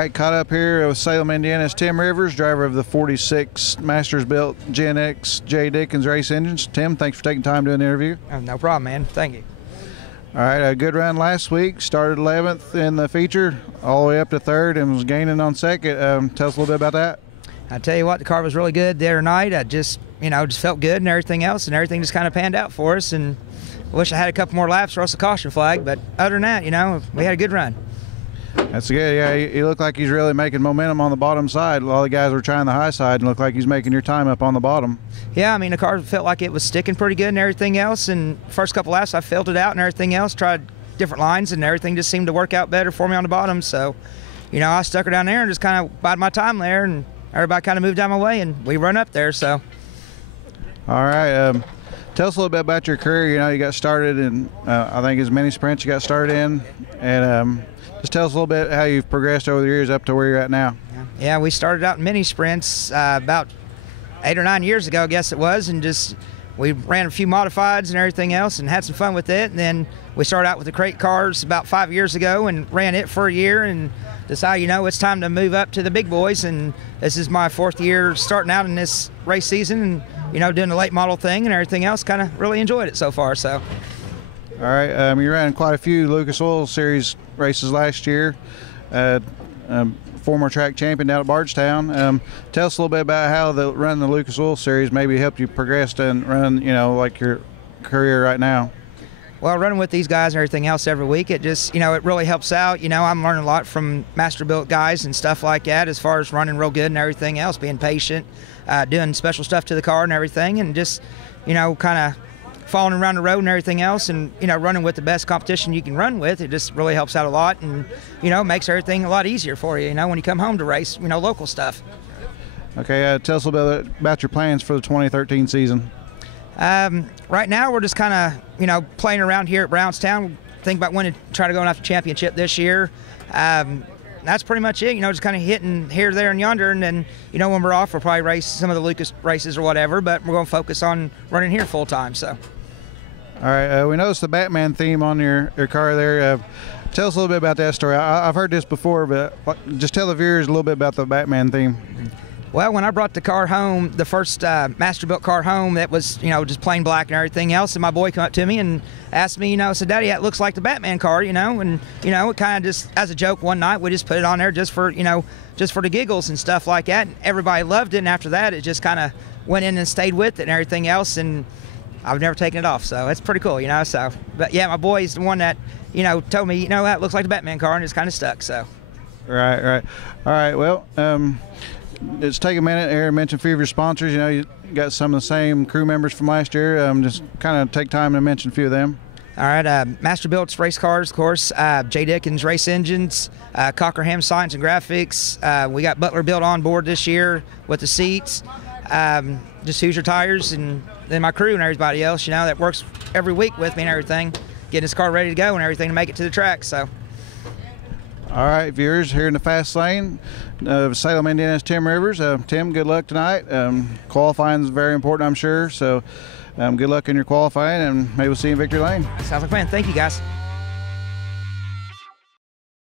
right, caught up here with Salem, Indiana's Tim Rivers, driver of the 46 Masters Built Gen X J. Dickens race engines. Tim, thanks for taking time to do an interview. Oh, no problem, man. Thank you. All right, a good run last week. Started 11th in the feature, all the way up to 3rd, and was gaining on 2nd. Tell us a little bit about that. I tell you what, the car was really good the other night. I just felt good and everything else, and everything just kind of panned out for us. And I wish I had a couple more laps for us, a caution flag, but other than that, we had a good run. That's good. Yeah, he looked like he's really making momentum on the bottom side. A lot of the guys were trying the high side and looked like he's making your time up on the bottom. Yeah, the car felt like it was sticking pretty good and everything else. And first couple laps, I felt it out and everything else. Tried different lines and everything just seemed to work out better for me on the bottom. So, I stuck her down there and just kind of bided my time there, and everybody kind of moved down my way and we run up there. So. All right. Tell us a little bit about your career. You got started in, I think, as many sprints you got started in, and just tell us a little bit how you've progressed over the years up to where you're at now. Yeah, we started out in mini sprints about 8 or 9 years ago, I guess it was, and we ran a few modifieds and everything else and had some fun with it. And then we started out with the crate cars about 5 years ago and ran it for a year and decided, it's time to move up to the big boys. And this is my 4th year starting out in this race season and, doing the late model thing and everything else. Kind of really enjoyed it so far. So. All right, you ran quite a few Lucas Oil Series races last year. Former track champion down at Bardstown. Tell us a little bit about how running the Lucas Oil Series maybe helped you progress and run, like your career right now. Well, running with these guys and everything else every week, it just, it really helps out. I'm learning a lot from master built guys and stuff like that as far as running real good and everything else, being patient, doing special stuff to the car and everything, and just, kind of falling around the road and everything else, and running with the best competition you can run with. It just really helps out a lot, and makes everything a lot easier for you, when you come home to race, local stuff. Okay, tell us a little bit about your plans for the 2013 season. Right now we're just kind of playing around here at Brownstown. Think about when to try to go after championship this year. That's pretty much it, just kind of hitting here, there, and yonder, and then, when we're off, we'll probably race some of the Lucas races or whatever, but we're going to focus on running here full time. So. All right, we noticed the Batman theme on your car there. Tell us a little bit about that story. I've heard this before, but just tell the viewers a little bit about the Batman theme. Well, when I brought the car home, the first master-built car home, that was, just plain black and everything else, and my boy came up to me and asked me, said, "Daddy, that looks like the Batman car, and, it kind of just, as a joke one night, we just put it on there just for, just for the giggles and stuff like that, and everybody loved it, and after that, it just kind of went in and stayed with it and everything else, and I've never taken it off, so it's pretty cool, so. But, yeah, my boy's the one that, told me, that looks like the Batman car, and it's kind of stuck, so. Right. All right, well, let's take a minute here and mention a few of your sponsors. You got some of the same crew members from last year. Just kind of take time to mention a few of them. All right, Master Built's race cars, of course, J. Dickens race engines, Cockerham Science and Graphics. We got Butler Built on board this year with the seats. Just Hoosier Tires, and then my crew and everybody else, that works every week with me and everything, getting this car ready to go and everything to make it to the track. So. All right, viewers, here in the fast lane of Salem, Indiana's Tim Rivers. Tim, good luck tonight. Qualifying is very important, I'm sure. So good luck in your qualifying, and maybe we'll see you in victory lane. Sounds like a plan. Thank you, guys.